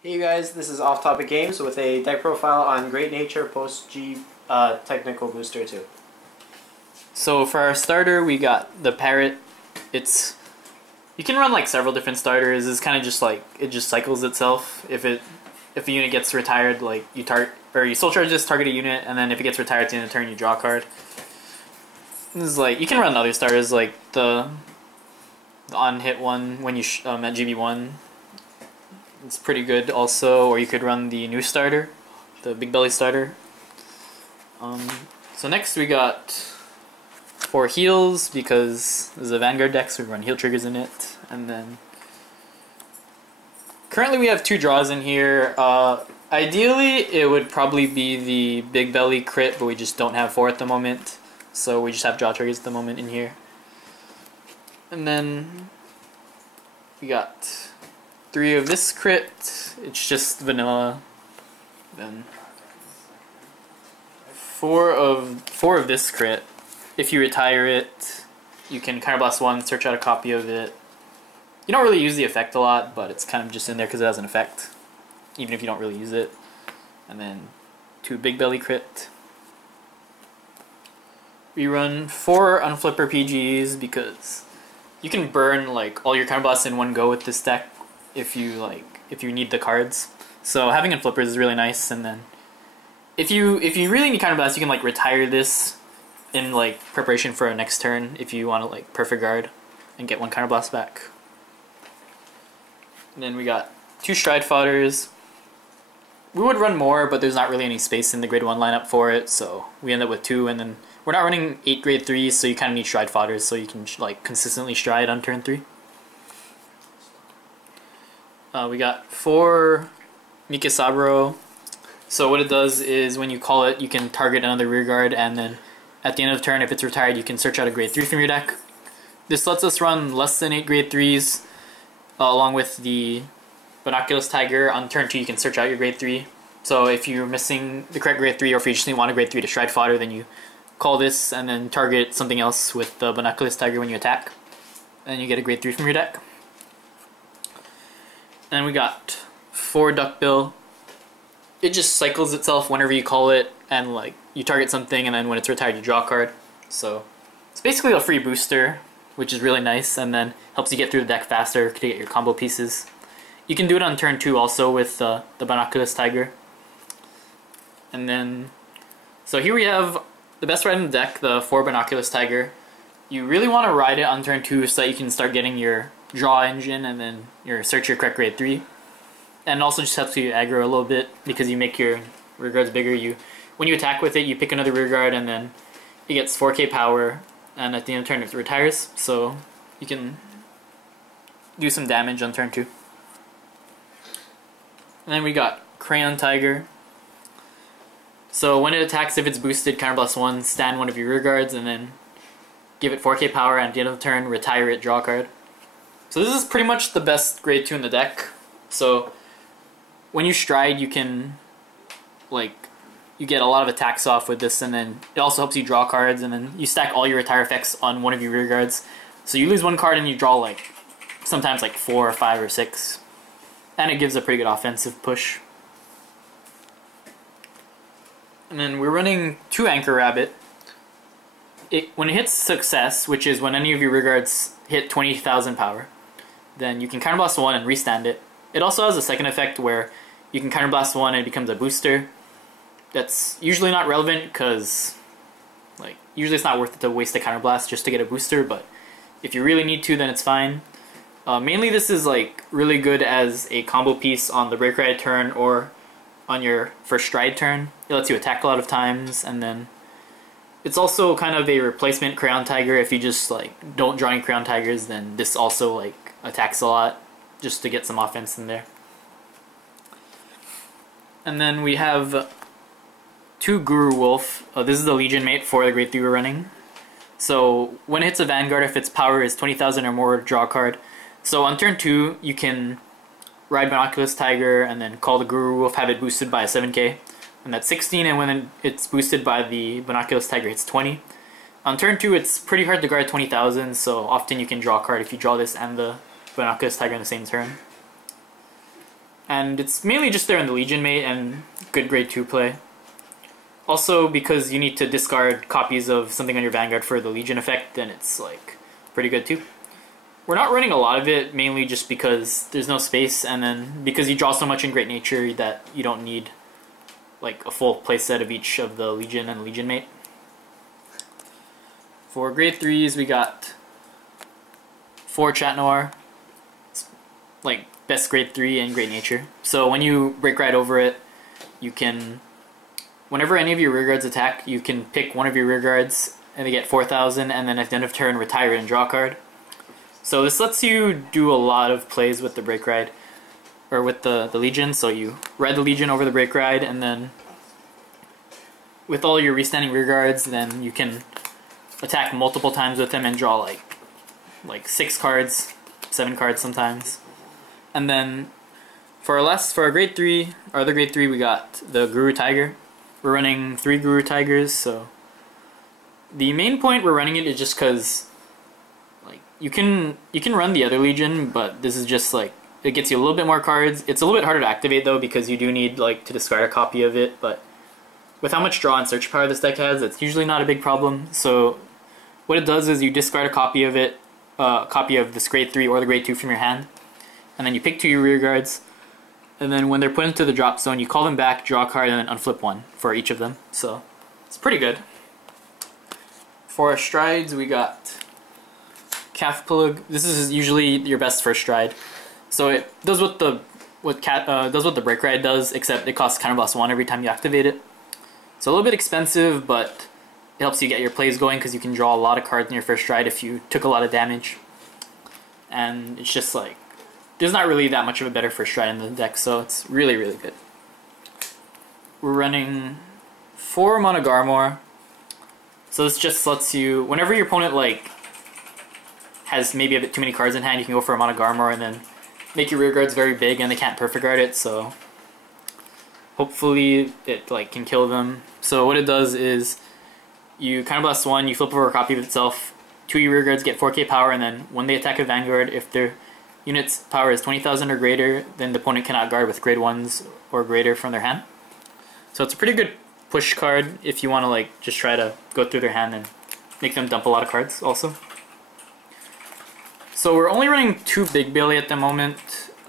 Hey you guys, this is OffTopicGames with a deck profile on Great Nature Post G Technical Booster 2. So for our starter, we got the Parrot. You can run like several different starters. It's kind of just like it just cycles itself. If a unit gets retired, like you soul charge this, target a unit, and then if it gets retired at the end of the turn, you draw a card. This is like you can run other starters like the on hit one when you at GB1. It's pretty good also, or you could run the new starter, the big belly starter. So next we got 4 heals because this is a Vanguard deck, so we run heal triggers in it. And then currently we have 2 draws in here. Ideally it would probably be the big belly crit, but we just don't have 4 at the moment, so we just have draw triggers at the moment in here. And then we got 3 of this crit, it's just vanilla. Then 4 of this crit. If you retire it, you can counterblast 1, search out a copy of it. You don't really use the effect a lot, but it's kind of just in there because it has an effect, even if you don't really use it. And then 2 big belly crit. We run 4 unflipper PGs because you can burn like all your counterblasts in one go with this deck if you need the cards. So having unflippers is really nice. And then if you really need counterblast, you can like retire this in like preparation for a next turn if you want to like perfect guard and get 1 counterblast back. And then we got 2 stride fodders. We would run more, but there's not really any space in the grade 1 lineup for it, so we end up with 2. And then we're not running 8 grade 3s, so you kind of need stride fodders so you can like consistently stride on turn 3. We got 4 Mikisaburo. So what it does is when you call it, you can target another rear guard, and then at the end of the turn, if it's retired, you can search out a grade 3 from your deck. This lets us run less than 8 grade 3s, along with the Binoculus Tiger. On turn 2, you can search out your grade 3. So if you're missing the correct grade 3, or if you just want a grade 3 to stride fodder, then you call this and then target something else with the Binoculus Tiger when you attack. And you get a grade 3 from your deck. And we got 4 Duckbill. It just cycles itself whenever you call it, and like you target something, and then when it's retired, you draw a card. So it's basically a free booster, which is really nice, and then helps you get through the deck faster to get your combo pieces. You can do it on turn 2 also with the Binoculus Tiger. And then, so here we have the best ride in the deck, the 4 Binoculus Tiger. You really want to ride it on turn 2 so that you can start getting your draw engine and then your search your correct grade 3. And also just helps you aggro a little bit because you make your rear guards bigger. When you attack with it, you pick another rear guard, and then it gets 4k power, and at the end of the turn it retires, so you can do some damage on turn 2. And then we got Crayon Tiger. So when it attacks, if it's boosted, counterblast 1, stand 1 of your rear guards, and then give it 4k power, and at the end of the turn, retire it, draw a card. So this is pretty much the best grade 2 in the deck. So when you stride, you can you get a lot of attacks off with this, and then it also helps you draw cards, and then you stack all your retire effects on 1 of your rear guards. So you lose 1 card and you draw like sometimes like 4 or 5 or 6. And it gives a pretty good offensive push. And then we're running 2 Anchor Rabbit. When it hits success, which is when any of your rear guards hit 20,000 power, then you can counterblast 1 and restand it. It also has a second effect where you can counterblast 1 and it becomes a booster. That's usually not relevant because usually it's not worth it to waste a counterblast just to get a booster, but if you really need to, then it's fine. Mainly this is really good as a combo piece on the break ride turn or on your first stride turn. It lets you attack a lot of times, and then it's also kind of a replacement Crayon Tiger. If you just don't draw any Crayon Tigers, then this also attacks a lot just to get some offense in there. And then we have 2 Guru Wolf. This is the Legion mate for the grade 3 we're running. So when it hits a Vanguard, if its power is 20,000 or more, draw a card. So on turn 2, you can ride Binoculus Tiger and then call the Guru Wolf, have it boosted by a 7k. And that's 16, and when it's boosted by the Binoculus Tiger, it's 20. On turn 2, it's pretty hard to guard 20,000, so often you can draw a card if you draw this and the Binoculus Tiger in the same turn. And it's mainly just there in the Legion mate and good grade 2 play. Also, because you need to discard copies of something on your Vanguard for the Legion effect, then it's like pretty good too. We're not running a lot of it, mainly just because there's no space, and then because you draw so much in Great Nature that you don't need like a full playset of each of the Legion and Legion mate. For grade 3s, we got 4 Chatnoir. It's like best grade 3 in Great Nature. So when you break right over it, you can, whenever any of your rearguards attack, you can pick one of your rearguards and they get 4,000, and then at the end of turn retire it and draw a card. So this lets you do a lot of plays with the break ride, or with the Legion. So you ride the Legion over the break ride, and then with all your restanding rearguards, then you can attack multiple times with him and draw like 6 cards, 7 cards sometimes. And then for our grade 3, our other grade 3, we got the Guru Tiger. We're running 3 Guru Tigers, so the main point we're running it is just because like you can run the other Legion, but this is just like, it gets you a little bit more cards. It's a little bit harder to activate though, because you do need like to discard a copy of it, but with how much draw and search power this deck has, it's usually not a big problem. So what it does is you discard a copy of it, copy of this grade 3 or the grade 2 from your hand, and then you pick 2 of your rear guards, and then when they're put into the drop zone, you call them back, draw a card, and then unflip 1 for each of them. So it's pretty good. For our strides, we got Calf Plug. This is usually your best first stride. So it does what the break ride does, except it costs counterblast 1 every time you activate it. It's a little bit expensive, but it helps you get your plays going because you can draw a lot of cards in your first stride if you took a lot of damage. And it's just like, there's not really that much of a better first stride in the deck, so it's really, really good. We're running 4 Monogarmor. So this just lets you, whenever your opponent like has maybe a bit too many cards in hand, you can go for a Monogarmor and then make your rear guards very big and they can't perfect guard it, so hopefully it like can kill them. So what it does is you counterblast 1, you flip over a copy of itself, 2 of your rear guards get 4k power, and then when they attack a Vanguard, if their unit's power is 20,000 or greater, then the opponent cannot guard with grade 1s or greater from their hand. So it's a pretty good push card if you want to like just try to go through their hand and make them dump a lot of cards also. So we're only running 2 Big Belly at the moment.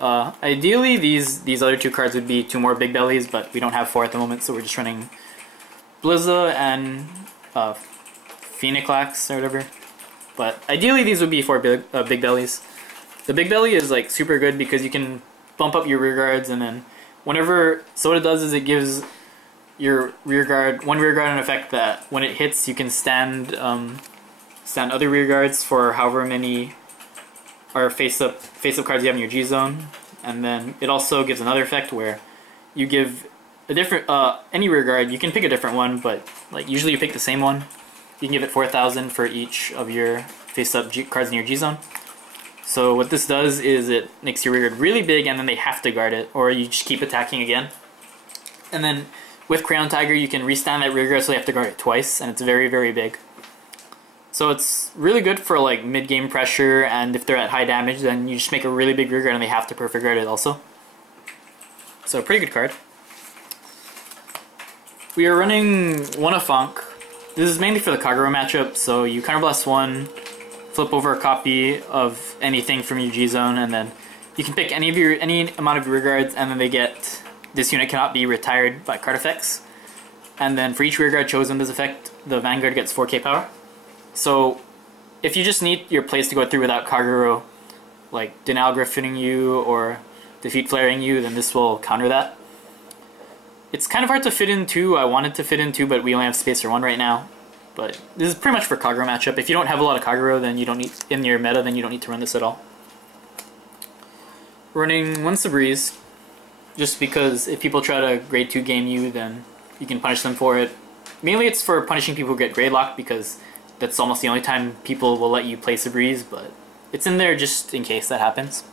Ideally these other 2 cards would be 2 more Big Bellies, but we don't have 4 at the moment, so we're just running Blizza and Phoenixlax or whatever. But ideally these would be 4 Big Bellies. The Big Belly is like super good because you can bump up your rear guards, and then whenever, so what it does is it gives your rear guard, one rear guard an effect that when it hits you can stand other rear guards for however many are face up cards you have in your G zone. And then it also gives another effect where you give a different any rear guard, you can pick a different one, but like usually you pick the same one. You can give it 4,000 for each of your face up cards in your G zone. So what this does is it makes your rear guard really big, and then they have to guard it, or you just keep attacking again. And then with Crayon Tiger you can restand that rear guard so they have to guard it twice, and it's very, very big. So it's really good for like mid-game pressure, and if they're at high damage then you just make a really big rear guard and they have to perfect guard it also. So pretty good card. We are running 1 Afonk. This is mainly for the Kagero matchup, so you counterblast 1, flip over a copy of anything from your G zone, and then you can pick any amount of rear guards, and then they get, this unit cannot be retired by card effects. And then for each rear guard chosen this effect, the Vanguard gets 4k power. So if you just need your plays to go through without Kagero like Denial Griffining you or Defeat Flaring you, then this will counter that. It's kind of hard to fit in 2. I wanted to fit in 2, but we only have space for 1 right now. But this is pretty much for Kagero matchup. If you don't have a lot of Kagero, then you don't need, in your meta, then you don't need to run this at all. Running 1 Sabriz, just because if people try to grade 2 game you, then you can punish them for it. Mainly it's for punishing people who get grade locked, because that's almost the only time people will let you play Sabriz, but it's in there just in case that happens.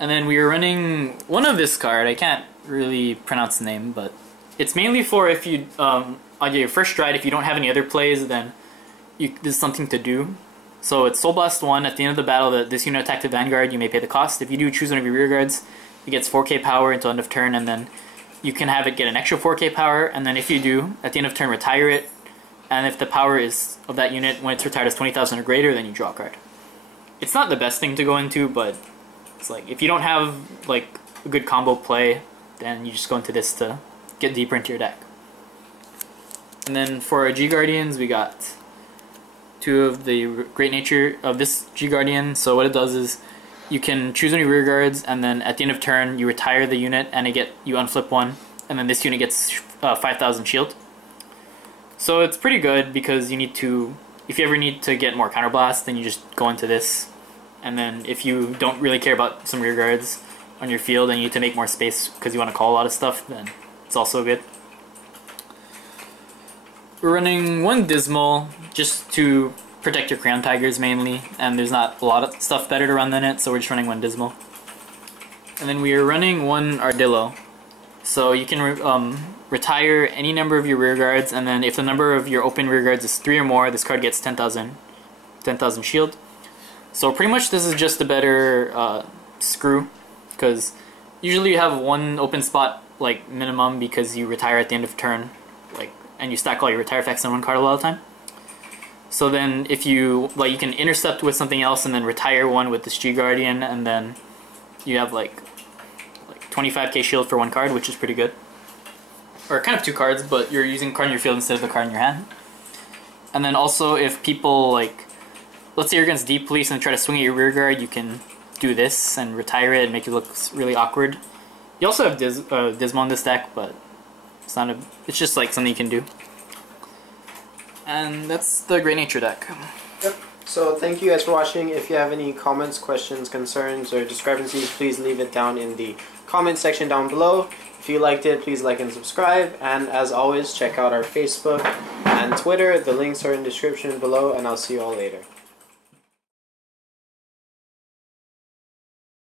And then we are running 1 of this card. I can't really pronounce the name, but it's mainly for if you on your first stride, if you don't have any other plays, then this is something to do. So it's Soul Blast 1. At the end of the battle, this unit attacked the Vanguard, you may pay the cost. If you do choose one of your rear guards, it gets 4k power until end of turn, and then you can have it get an extra 4k power, and then if you do, at the end of turn, retire it, and if the power is of that unit when it's retired is 20,000 or greater, then you draw a card. It's not the best thing to go into, but it's like, if you don't have like a good combo play, then you just go into this to get deeper into your deck. And then for our G-Guardians, we got 2 of the Great Nature of this G-Guardian. So what it does is you can choose any rear guards, and then at the end of turn you retire the unit and you unflip 1, and then this unit gets 5,000 shield. So it's pretty good because if you ever need to get more counterblast, then you just go into this, and then if you don't really care about some rear guards on your field and you need to make more space because you want to call a lot of stuff, then it's also good. We're running 1 Dismal just to protect your Crown Tigers mainly, and there's not a lot of stuff better to run than it, so we're just running 1 Dismal. And then we are running 1 Ardillo. So you can retire any number of your rear guards, and then if the number of your open rear guards is 3 or more, this card gets 10,000 shield. So pretty much this is just a better screw, because usually you have 1 open spot like minimum because you retire at the end of turn, and you stack all your retire effects on 1 card a lot of the time. So then if you can intercept with something else and then retire 1 with this G-Guardian, and then you have like 25k shield for 1 card, which is pretty good. Or kind of 2 cards, but you're using a card in your field instead of the card in your hand. And then also if people let's say you're against Deep Police and try to swing at your rear guard, you can do this and retire it and make it look really awkward. You also have Dismal in this deck, but it's just like something you can do. And that's the Great Nature deck. Yep. So thank you guys for watching. If you have any comments, questions, concerns, or discrepancies, please leave it down in the comment section down below. If you liked it, please like and subscribe. And as always, check out our Facebook and Twitter. The links are in the description below, and I'll see you all later.